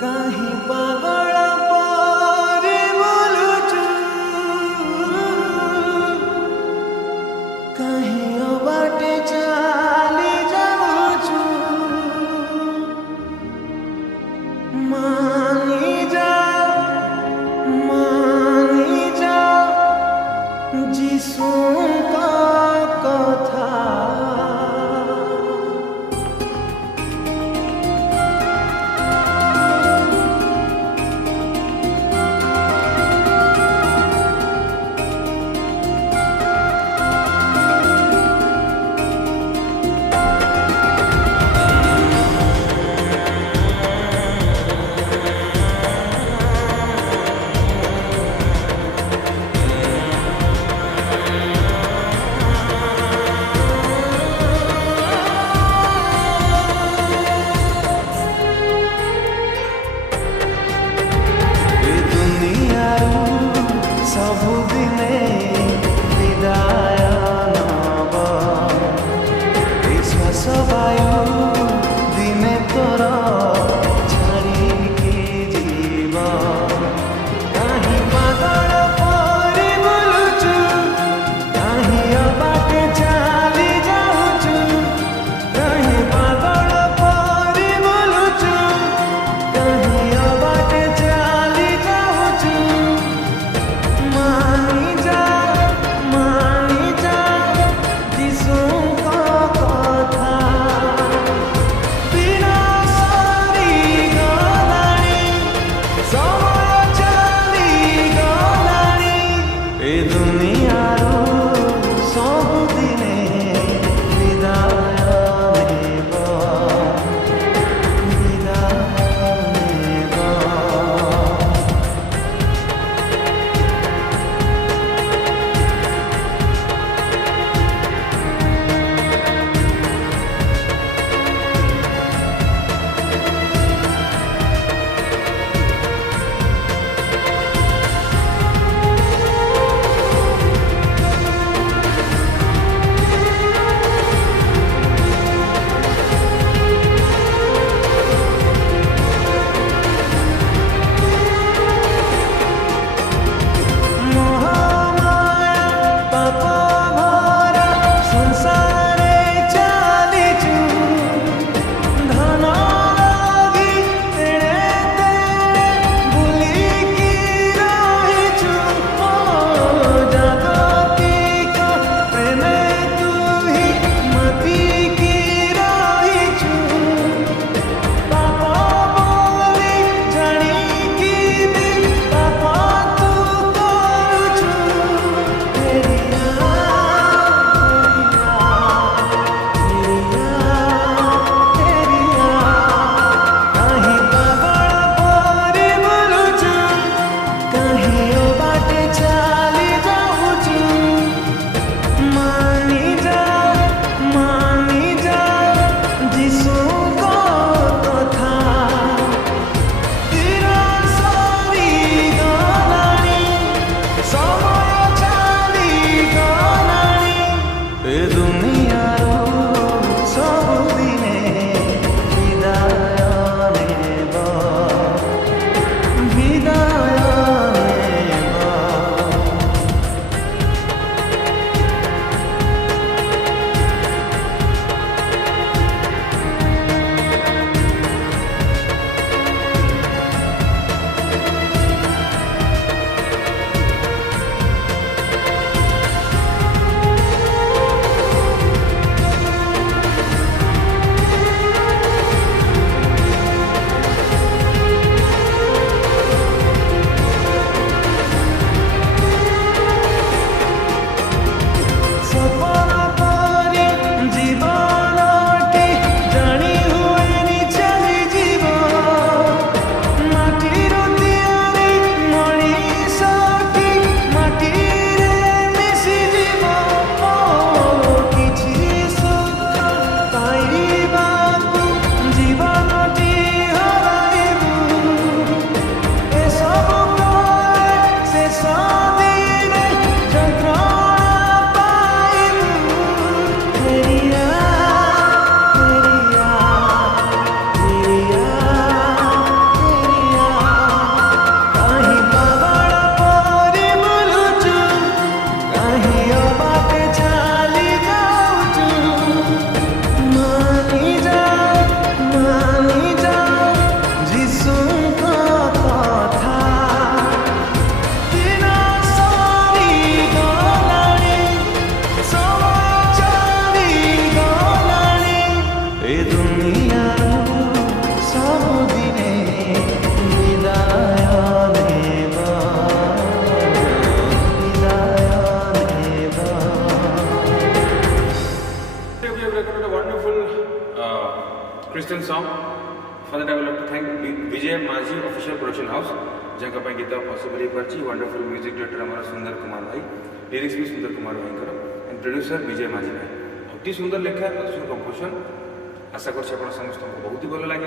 काहे पागल परी बोलुचु काहे अबाटे चाली जाउछु मानी जा जिसुका कथा सबुदिने विदाय नब श्वास वायु दिने तोर छाड़िकी जीव कहीं पागल परी बोलुचु कहीं अबाटे चली जाउछु कहीं पागल परी बोलुचु कहीं अबाटे चली जाउछु मानी जा for that I would like to thank Vijay Majhi official production house जहाँ गीत पॉसिबल हो पार्टी वंडरफुल म्यूजिक डायरेक्टर आम सुंदर कुमार भाई लिरिक्स भी सुंदर कुमार भाई एंड प्रोड्यूसर विजय माझी भाई अति सुंदर लेखा अति सुंदर कंपोजिशन आशा कर समस्त बहुत ही भल लगे।